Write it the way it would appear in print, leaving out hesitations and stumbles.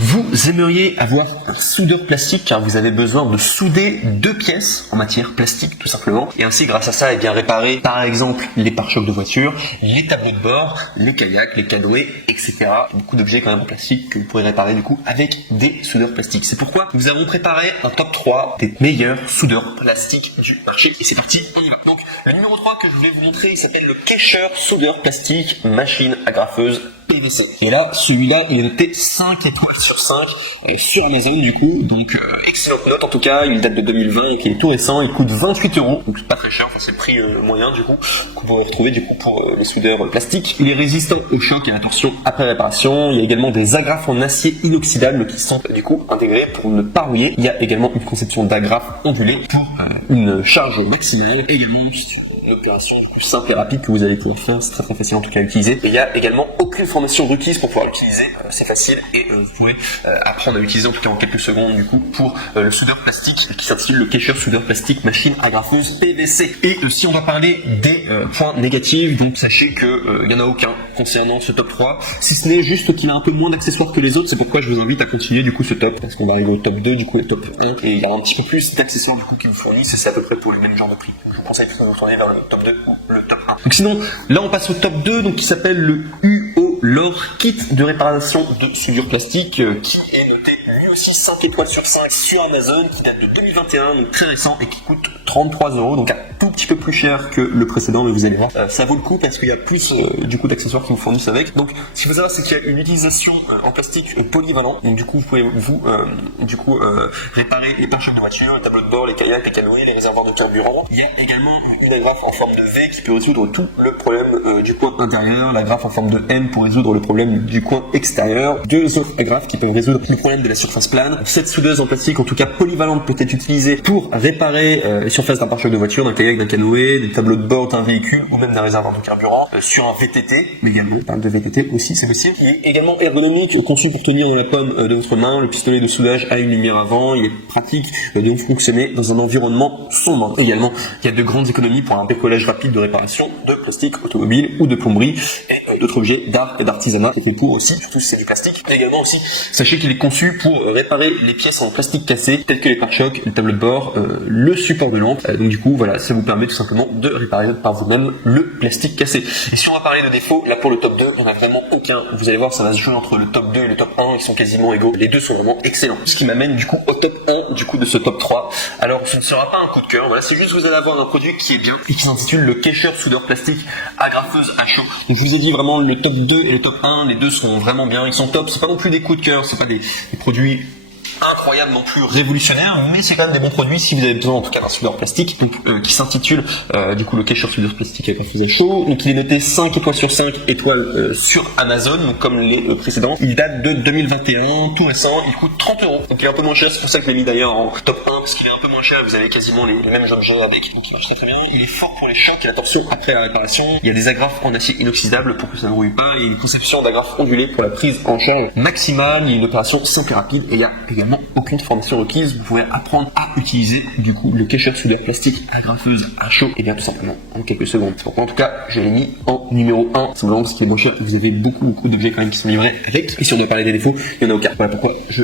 Vous aimeriez avoir un soudeur plastique car vous avez besoin de souder deux pièces en matière plastique tout simplement et ainsi grâce à ça réparer par exemple les pare-chocs de voiture, les tableaux de bord, les kayaks, les canoës, etc. Beaucoup d'objets quand même en plastique que vous pourrez réparer du coup avec des soudeurs plastiques. C'est pourquoi nous avons préparé un top 3 des meilleurs soudeurs plastiques du marché et c'est parti, on y va. Donc le numéro 3 que je voulais vous montrer il s'appelle le Kescher soudeur plastique machine agrafeuse PVC. Et là, celui-là, il est noté 5 étoiles sur 5 sur Amazon du coup. Donc excellente note en tout cas, il date de 2020 et qui est tout récent, il coûte 28 €, donc pas très cher, enfin c'est le prix moyen du coup, que vous pouvez retrouver du coup pour les soudeurs plastiques. Il est résistant au choc et à la torsion après réparation. Il y a également des agrafes en acier inoxydable qui sont du coup intégrées pour ne pas rouiller. Il y a également une conception d'agrafes ondulées pour une charge maximale. Également une opération du coup simple et rapide que vous allez pouvoir faire, c'est très facile en tout cas à utiliser. Et il n'y a également aucune formation requise pour pouvoir l'utiliser, c'est facile et vous pouvez apprendre à l'utiliser en tout cas en quelques secondes du coup pour le soudeur plastique qui s'intitule le Kescher soudeur plastique machine agrafeuse PVC. Et si on va parler des points négatifs, donc sachez que il n'y en a aucun concernant ce top 3, si ce n'est juste qu'il a un peu moins d'accessoires que les autres, c'est pourquoi je vous invite à continuer du coup ce top, parce qu'on va arriver au top 2 du coup et top 1 et il y a un petit peu plus d'accessoires du coup qui vous fournissent et c'est à peu près pour le même genre de prix. Donc, je vous conseille plutôt de vous tourner vers le top 2 ou le top 1. Donc sinon, là on passe au top 2 donc qui s'appelle le UO Lore Kit de réparation de soudure plastique qui est noté lui aussi 5 étoiles sur 5 sur Amazon, qui date de 2021, donc très récent et qui coûte 33 €, donc un tout petit peu plus cher que le précédent, mais vous allez voir, ça vaut le coup parce qu'il y a plus du coup d'accessoires qui vous fournissent avec. Donc ce qu'il faut savoir c'est qu'il y a une utilisation en plastique polyvalent, donc du coup vous pouvez réparer les pare-chocs de voiture, les tableaux de bord, les kayaks, les canoës, les réservoirs de carburant. Il y a également une agrafe en forme de V qui peut résoudre tout le problème du coin intérieur, l'agrafe en forme de M pour résoudre le problème du coin extérieur, deux autres agrafes qui peuvent résoudre le problème de la surface plane. Cette soudeuse en plastique, en tout cas polyvalente, peut être utilisée pour réparer les surfaces d'un pare-choc de voiture, d'un kayak, d'un canoë, des tableaux de bord d'un véhicule ou même d'un réservoir de carburant, sur un VTT, mais également, on parle de VTT aussi, c'est possible. Il est également ergonomique, conçu pour tenir dans la paume de votre main. Le pistolet de soudage a une lumière avant, il est pratique de fonctionner dans un environnement sombre. Également, il y a de grandes économies pour un bricolage rapide de réparation de plastique automobile ou de plomberie et d'autres objets d'art et d'artisanat et pour aussi, surtout si c'est du plastique. Et également aussi, sachez qu'il est conçu pour réparer les pièces en plastique cassé, telles que les pare-chocs, les tableaux de bord, le support de lampe. Donc du coup, voilà, ça vous permet tout simplement de réparer par vous-même le plastique cassé. Et si on va parler de défauts, là pour le top 2, il n'y en a vraiment aucun. Vous allez voir, ça va se jouer entre le top 2 et le top 1, ils sont quasiment égaux. Les deux sont vraiment excellents. Ce qui m'amène du coup au top 1 du coup de ce top 3. Alors, ce ne sera pas un coup de cœur, voilà, c'est juste vous allez avoir un produit qui est bien et qui s'intitule le Kescher soudeur plastique agrafeuse à chaud. Donc je vous ai dit vraiment le top 2 et le top 1, les deux sont vraiment bien, ils sont top, c'est pas non plus des coups de cœur, c'est pas des produits incroyable non plus révolutionnaire, mais c'est quand même des bons produits si vous avez besoin en tout cas d'un soudeur plastique, donc qui s'intitule du coup le Kescher soudeur plastique agrafeuse à chaud. Donc il est noté 5 étoiles sur 5 étoiles sur Amazon, donc comme les précédents. Il date de 2021, tout récent, il coûte 30 €. Donc il est un peu moins cher, c'est pour ça que je l'ai mis d'ailleurs en top 1 parce qu'il est un peu moins cher, vous avez quasiment les mêmes objets avec, donc il marche très bien. Il est fort pour les chocs et la torsion après la réparation. Il y a des agrafes en acier inoxydable pour que ça ne rouille pas, et une conception d'agrafes ondulées pour la prise en charge maximale. Il y a une opération simple et rapide et il y a également aucune formation requise, vous pourrez apprendre à utiliser du coup le Kescher soudeur plastique agrafeuse à chaud et bien tout simplement en quelques secondes. C'est pourquoi en tout cas je l'ai mis en numéro 1, simplement parce qu'il est moins cher, vous avez beaucoup d'objets quand même qui sont livrés avec, et si on doit parler des défauts, il y en a aucun. Voilà pourquoi je